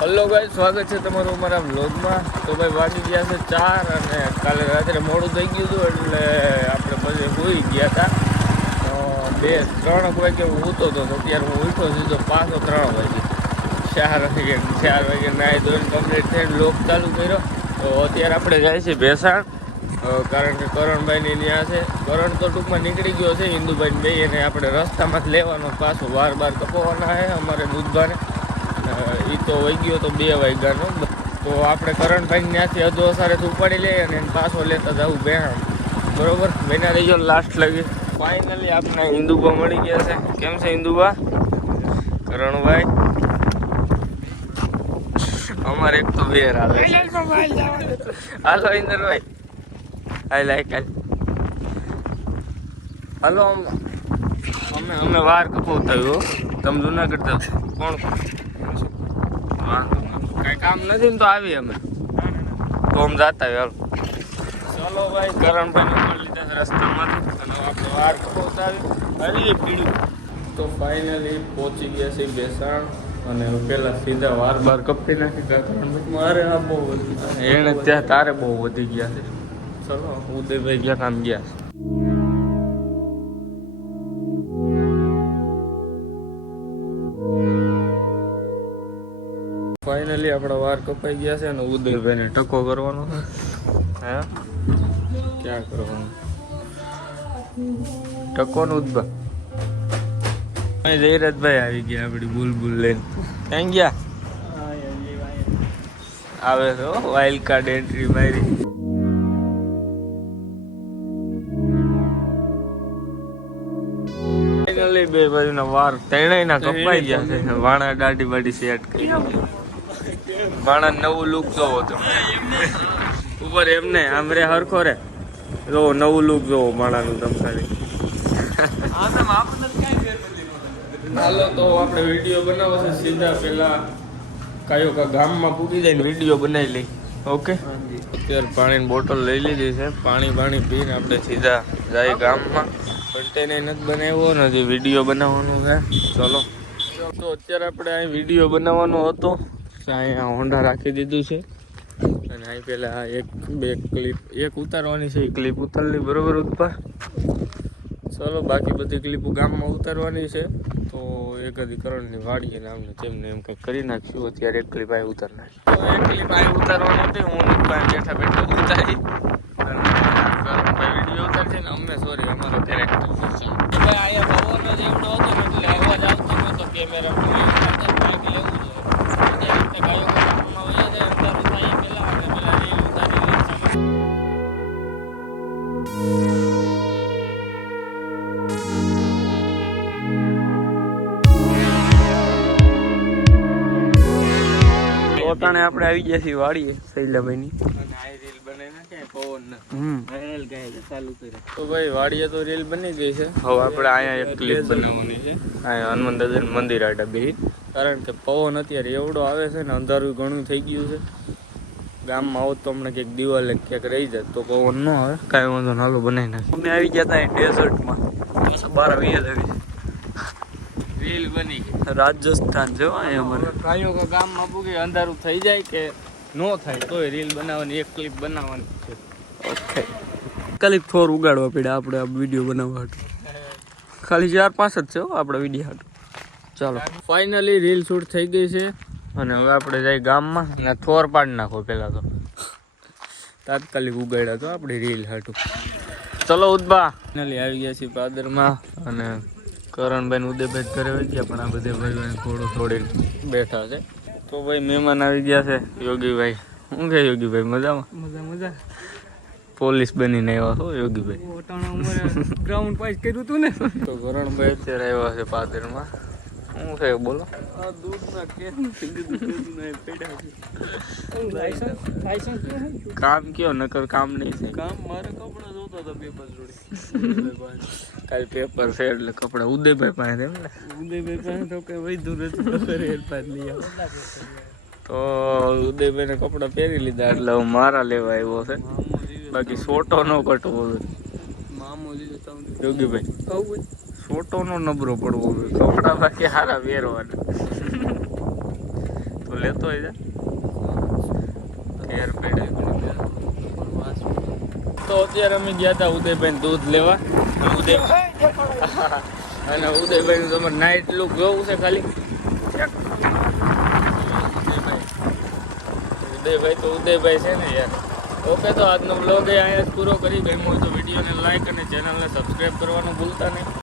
Hello guys, સ્વાગત છે તમારું અમારા વ્લોગમાં. તો ભાઈ વાગી ગયા છે 4 અને કાલે રાત્રે મોડું થઈ ગયું હતું એટલે આપણે પછી સૂઈ ગયા હતા. 2-3 વાગે હું ઊતો હતો, અત્યારે હું ઉઠો સીધો પાછો 3 વાગે. 4 વાગે નાહી ધોઈને કમ્પ્લીટ થઈને વ્લોગ ચાલુ કર્યો. તો અત્યારે આપણે જાય છે ભેસાણ, કારણ કે કરણભાઈની ત્યાં છે. કરણ તો ટૂંકમાં નીકળી ગયો છે, હિન્દુભાઈને બે એને આપણે રસ્તામાં જ લેવાનો, પાછો વાર કપાવવાના છે અમારે દૂધભાને. એ તો વહી ગયો તો 2 વાગ્યાનો. તો આપણે કરણભાઈ ત્યાંથી અધોસારેથી ઉપાડી લઈએ અને એને પાછો લેતા જવું બેહાણ. બરોબર, બેના રહી ગયો લાસ્ટ લગી. ફાઇનલી આપણે હિન્દુભા મળી ગયા છે. કેમ છે હિન્દુભા? કરણભાઈ અમારે એક તો બેર આવે છે. હાલો ઇન્દરભાઈ, હાલ હાલો. અમે વાર કપાવતા તમે જુનાગઢ જાવ કોણ કઈ કામ નથી ને તો આવી અમે તો આમ જતા હાલો. ચાલો ભાઈ, કરણભાઈ મળી લીધા રસ્તામાંથી અને આપણે વાર કપાવતા આવી પીડ્યું. તો ફાઇનલી પહોંચી ગયા છે ભેસાણ અને પેલા સીધા વાર કપી નાખી કરણભાઈ. મારે આ બહુ વધી એને ત્યાં તારે બહુ વધી ગયા છે. ચલો ઉદયભાઈ ગયા કામ ગયા છે. ફાઇનલી આપણા વાર કપાઈ ગયા છે અને ઉદયભાઈને ટકો કરવાનો છે. હા, ક્યાં કરવાનું ટકો નું ઉદભા? જયરાજભાઈ આવી ગયા આપડી બુલબુલ લઈને. ક્યાં ગયા? આવે તો વાઇલ્ડ કાર્ડ એન્ટ્રી મારી. ફાઇનલી બે બાજુના વાર ત્રણેયના કપાઈ ગયા છે. વાણા દાઢી બાડી સેટ કરી. વાણા નવું લુક જોવો તમે ઉપર એમને આમ રે હરખો રે જો નવું લુક જોવો માણાનું તમે ખાલી. હાલો તો આપણે વિડીયો બનાવો છે. સીધા પેલા કયો ગામમાં પૂકી જાય ને વિડીયો બનાવી લઈ. ઓકે, અત્યારે પાણીની બોટલ લઈ લીધી છે. પાણી પીને આપણે સીધા જાય ગામમાં. કન્ટેનર નથી બનાવ્યો ને હજી વિડીયો બનાવવાનું છે. ચલો તો અત્યારે આપણે અહીં વિડીયો બનાવવાનો હતો. અહીંયા હોન્ડા રાખી દીધું છે અને અહીં પેલા એક ઉતારવાની છે. એ ક્લિપ ઉતારલી બરોબર ઉત્પા. ચલો બાકી બધી ક્લિપો ગામમાં ઉતારવાની છે. તો એક કરણની વાડીએ નામને તેમને એમ કંઈક કરી નાખશું. અત્યારે એક ક્લિપ અહીં ઉતાર નાખી. તો એક ક્લિપ અહીં ઉતારવાની હતી. હું બેઠા ઉતારી વિડીયો ઉતારશે ને અમે સોરી અમારો કેરેક્ટર છે. ભાઈ અહીંયા પવન જ એવડો હતો ને એટલે અવાજ આવતો નહોતો કેમેરા પોતાને આપણે આવી ગયા છીએ વાડીએ શૈલાભાઈની. તો ભાઈ વાડીએ તો રીલ બની ગઈ છે. હવે આપણે અહીંયા એક ક્લિપ બનાવવાની છે. અહીંયા હનુમાન દાદાનું મંદિર આડા બે, કારણ કે પવન અત્યારે એવડો આવે છે ને અંધારું ઘણું થઈ ગયું છે. ગામમાં આવો તો હમણાં ક્યાંક દિવાલે ક્યાંક રહી જાય તો પવન ન આવે. કાંઈ વાંધો નાલો બનાવી નાખે. અમે આવી ગયા હતા ડેઝર્ટમાં. 12:20 આવી રીલ બની ગઈ. રાજસ્થાન જો અમારે કાયો ગામમાં પૂગી અંધારું થઈ જાય કે ન થાય તોય રીલ બનાવવાની એક ક્લિપ બનાવવાની છે. ઓકે, ક્લિપ થોર ઉગાડવા પડ્યા આપણે આ વિડીયો બનાવવા હાટું. ખાલી 4-5 જ છે આપણે વિડીયો હાટું. ચાલો ફાઇનલી રીલ શૂટ થઈ ગઈ છે અને હવે આપણે જઈએ ગામમાં અને થોર પાડી નાખો. પહેલાં તો તાત્કાલિક ઉગાડ્યા તો આપણે રીલ હાટું. ચલો ઉદબા ફાઇનલી આવી ગયા છીએ પાદરમાં અને કરણભાઈ ઉદયભાઈ ઘરે આવી ગયા પણ આ બધે ભાઈ થોડું છોડીને બેઠા છે. તો ભાઈ મહેમાન આવી ગયા છે. યોગીભાઈ શું કે યોગીભાઈ મજામાં? મજા. પોલીસ બનીને આવ્યા છો યોગીભાઈ? ગ્રાઉન્ડ પાસ કર્યું હતું ને. તો કરણભાઈ અત્યારે આવ્યા છે પાદરમાં. શું છે બોલો? કામ કયો નકર કામ નહીં છે. કામ મારે કપડા જોતા હતા પેપર જોડે. કાલ પેપર છે એટલે કપડા ઉદયભાઈ પાસે એમ ને. ઉદયભાઈ પાસે તો કઈ વધુ નથી. તો ઉદયભાઈને કપડા પહેરી લીધા એટલે મારા લેવા આવ્યો છે. બાકી છોટો ન કટવો યોગીભાઈ. છોટો નો નબરો પડવો કપડા બાકી હારા પહેરવાના. તો લેતો હોય છે ઘેર પેડે. તો અત્યારે અમે ગયા હતા ઉદયભાઈ દૂધ લેવા. અને ઉદયભાઈ નું તમારે નાઇટ લુક જોવું છે ખાલી. ઉદયભાઈ તો ઉદયભાઈ છે ને યાર. ઓકે, તો આજનો બ્લોગ અહીંયા જ પૂરો કરી. ગમ્યો હોય તો વિડીયોને લાઈક અને ચેનલને સબસ્ક્રાઈબ કરવાનું ભૂલતા નહીં.